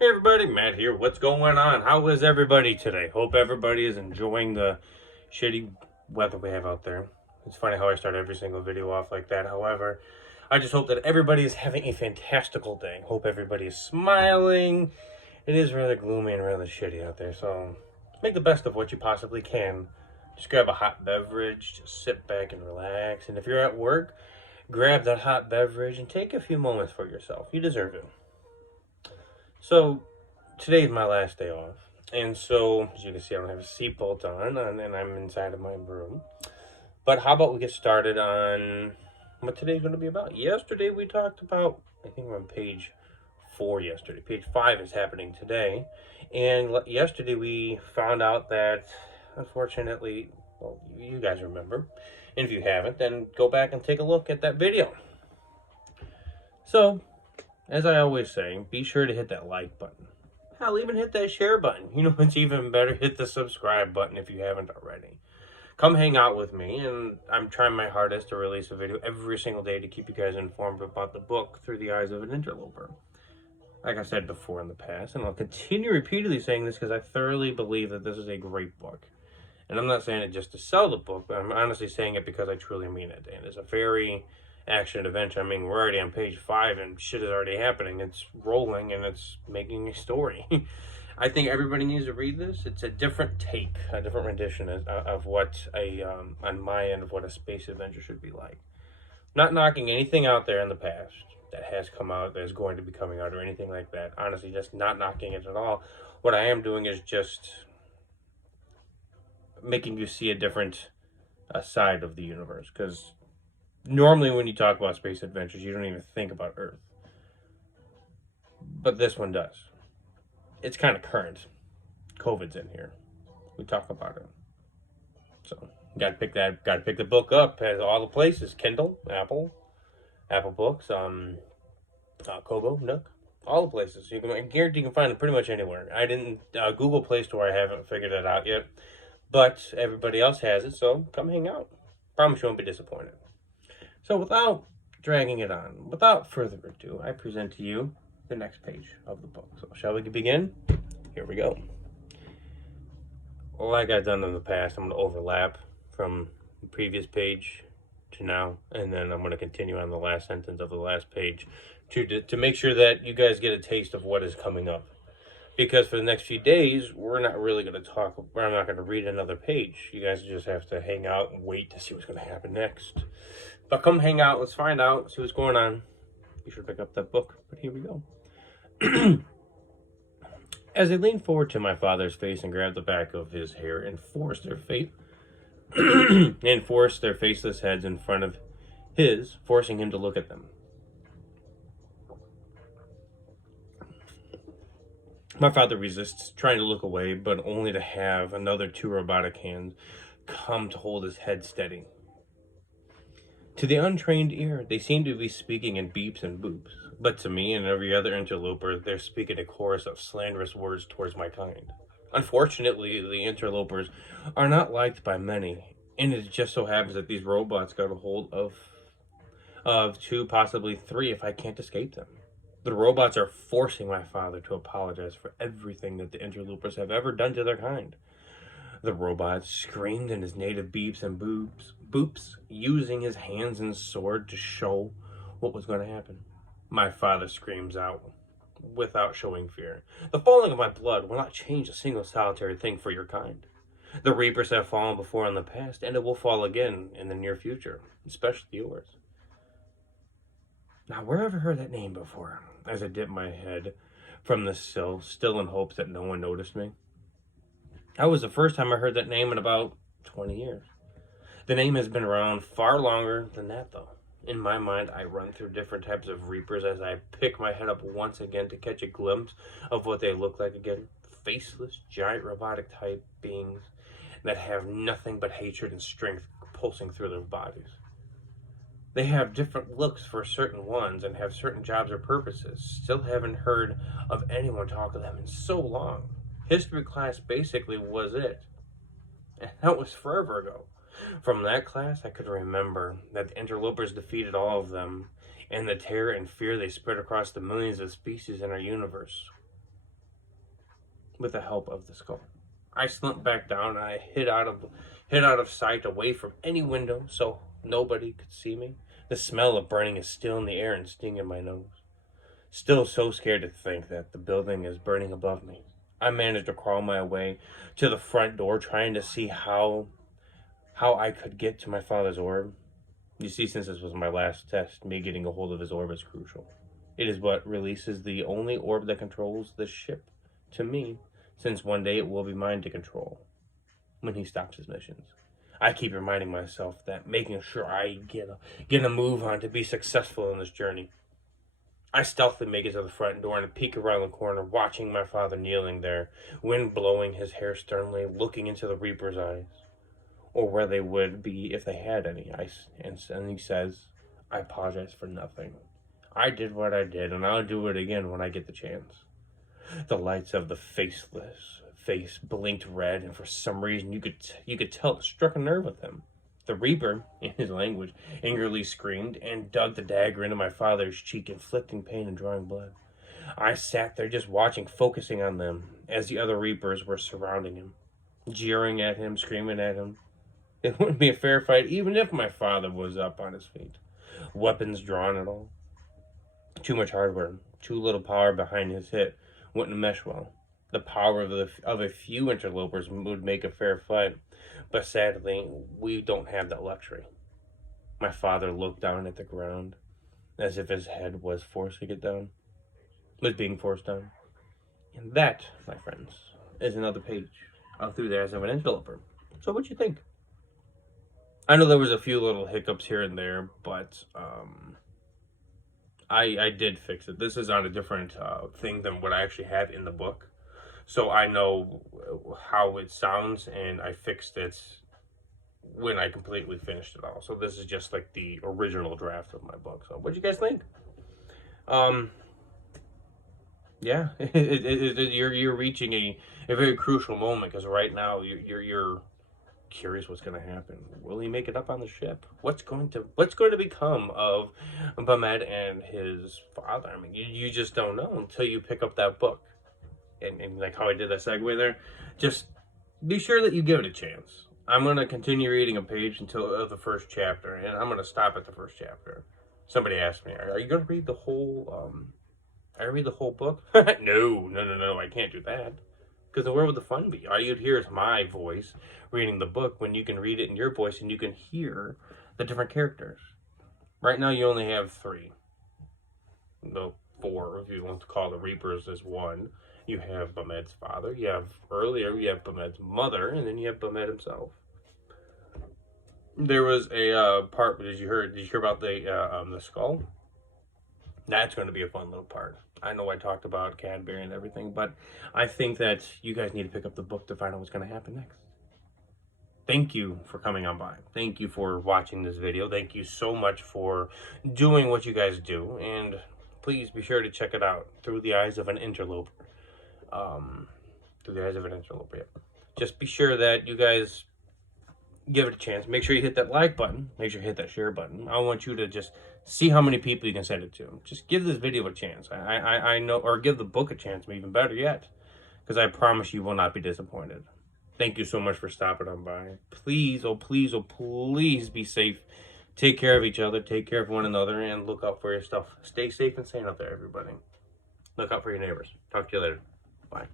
Hey everybody, Matt here. What's going on? How is everybody today? Hope everybody is enjoying the shitty weather we have out there. It's funny how I start every single video off like that. However, I just hope that everybody is having a fantastical day. Hope everybody is smiling. It is rather gloomy and rather shitty out there, so make the best of what you possibly can. Just grab a hot beverage, just sit back and relax. And if you're at work, grab that hot beverage and take a few moments for yourself. You deserve it. So, today is my last day off. And so, as you can see, I don't have a seatbelt on, and I'm inside of my room. But how about we get started on what today's going to be about? Yesterday we talked about, I think we're on page 4 yesterday. Page 5 is happening today. And yesterday we found out that, unfortunately, well, you guys remember. And if you haven't, then go back and take a look at that video. So, as I always say, be sure to hit that like button. Hell, even hit that share button. You know, it's even better, hit the subscribe button if you haven't already. Come hang out with me, and I'm trying my hardest to release a video every single day to keep you guys informed about the book through the eyes of an interloper. Like I said before in the past, and I'll continue repeatedly saying this because I thoroughly believe that this is a great book. And I'm not saying it just to sell the book, but I'm honestly saying it because I truly mean it. And it's a very action adventure. I mean, we're already on page 5 and shit is already happening. It's rolling and it's making a story. I think everybody needs to read this. It's a different take, a different rendition of what on my end of what a space adventure should be like. Not knocking anything out there in the past that has come out, that is going to be coming out, or anything like that. Honestly, just not knocking it at all. What I am doing is just making you see a different side of the universe. Because normally when you talk about space adventures, you don't even think about Earth. But this one does. It's kind of current. COVID's in here. We talk about it. So, gotta pick the book up at all the places. Kindle, Apple Books, Kobo, Nook, all the places. I guarantee you can find it pretty much anywhere. I didn't, Google Play Store, I haven't figured it out yet. But everybody else has it, so come hang out. Promise you won't be disappointed. So without dragging it on, without further ado, I present to you the next page of the book. So shall we begin? Here we go. Like I've done in the past, I'm going to overlap from the previous page to now, and then I'm going to continue on the last sentence of the last page to make sure that you guys get a taste of what is coming up. Because for the next few days, we're not really going to talk, I'm not going to read another page. You guys just have to hang out and wait to see what's going to happen next. But come hang out, let's find out, see what's going on. Be sure to pick up that book, but here we go. As I leaned forward to my father's face and grabbed the back of his hair and forced their faceless heads in front of his, forcing him to look at them. My father resists, trying to look away, but only to have another 2 robotic hands come to hold his head steady. To the untrained ear, they seem to be speaking in beeps and boops, but to me and every other interloper, they're speaking a chorus of slanderous words towards my kind. Unfortunately, the interlopers are not liked by many, and it just so happens that these robots got a hold of 2, possibly 3, if I can't escape them. The robots are forcing my father to apologize for everything that the interlopers have ever done to their kind. The robot screamed in his native beeps and boops, using his hands and sword to show what was going to happen. My father screams out, without showing fear. The falling of my blood will not change a single solitary thing for your kind. The Reapers have fallen before in the past, and it will fall again in the near future, especially yours. Now, where have I heard that name before? As I dipped my head from the sill, still in hopes that no one noticed me. That was the first time I heard that name in about 20 years. The name has been around far longer than that, though. In my mind, I run through different types of Reapers as I pick my head up once again to catch a glimpse of what they look like again. Faceless, giant robotic type beings that have nothing but hatred and strength pulsing through their bodies. They have different looks for certain ones and have certain jobs or purposes. Still haven't heard of anyone talk of them in so long. History class basically was it. And that was forever ago. From that class, I could remember that the interlopers defeated all of them, and the terror and fear they spread across the millions of species in our universe. with the help of the skull. I slumped back down and I hid out of sight, away from any window, so nobody could see me. The smell of burning is still in the air and stinging my nose. Still so scared to think that the building is burning above me. I managed to crawl my way to the front door, trying to see how I could get to my father's orb. You see, since this was my last test, me getting a hold of his orb is crucial. It is what releases the only orb that controls the ship to me, since one day it will be mine to control when he stops his missions. I keep reminding myself that, making sure I get a move on to be successful in this journey. I stealthily make it to the front door and peek around the corner, watching my father kneeling there, wind blowing his hair sternly, looking into the Reaper's eyes, or where they would be if they had any. And he says, "I apologize for nothing. I did what I did, and I'll do it again when I get the chance." The lights of the faceless face blinked red, and for some reason you could tell it struck a nerve with him. The Reaper, in his language, angrily screamed and dug the dagger into my father's cheek, inflicting pain and drawing blood. I sat there just watching, focusing on them, as the other Reapers were surrounding him, jeering at him, screaming at him. It wouldn't be a fair fight even if my father was up on his feet, weapons drawn and all. Too much hardware, too little power behind his hit wouldn't mesh well. The power of a few interlopers would make a fair fight, but sadly, we don't have that luxury. My father looked down at the ground, as if his head was being forced down. And that, my friends, is another page of Through the Eyes of an Interloper. So what'd you think? I know there was a few little hiccups here and there, but I did fix it. This is on a different thing than what I actually had in the book. So I know how it sounds, and I fixed it when I completely finished it all. So this is just like the original draft of my book. So what'd you guys think? Yeah, you're reaching a very crucial moment, because right now you're curious what's going to happen. Will he make it up on the ship? What's going to become of Bamed and his father? I mean, you just don't know until you pick up that book. And like how I did that segue there, just be sure that you give it a chance. I'm going to continue reading a page until the first chapter, and I'm going to stop at the first chapter. Somebody asked me, are you going to read the whole, book? No, I can't do that. Because where would the fun be? All you'd hear is my voice reading the book, when you can read it in your voice and you can hear the different characters. Right now you only have 3. No, 4 if you want to call the Reapers as one. You have Bamed's father, you have Bamed's mother, and then you have Bamed himself. There was a part, did you hear about the skull? That's going to be a fun little part. I know I talked about Cadbury and everything, but I think that you guys need to pick up the book to find out what's going to happen next. Thank you for coming on by. Thank you for watching this video. Thank you so much for doing what you guys do. And please be sure to check it out, Through the Eyes of an Interloper. Through the Eyes of an Interloper, yeah. Just be sure that you guys give it a chance. Make sure you hit that like button. Make sure you hit that share button. I want you to just see how many people you can send it to. Just give this video a chance. I know, or give the book a chance, even better yet, because I promise you will not be disappointed. Thank you so much for stopping on by. Please, oh please, oh please be safe. Take care of each other. Take care of one another, and look out for your stuff. Stay safe and sane out there, everybody. Look out for your neighbors. Talk to you later. Bye.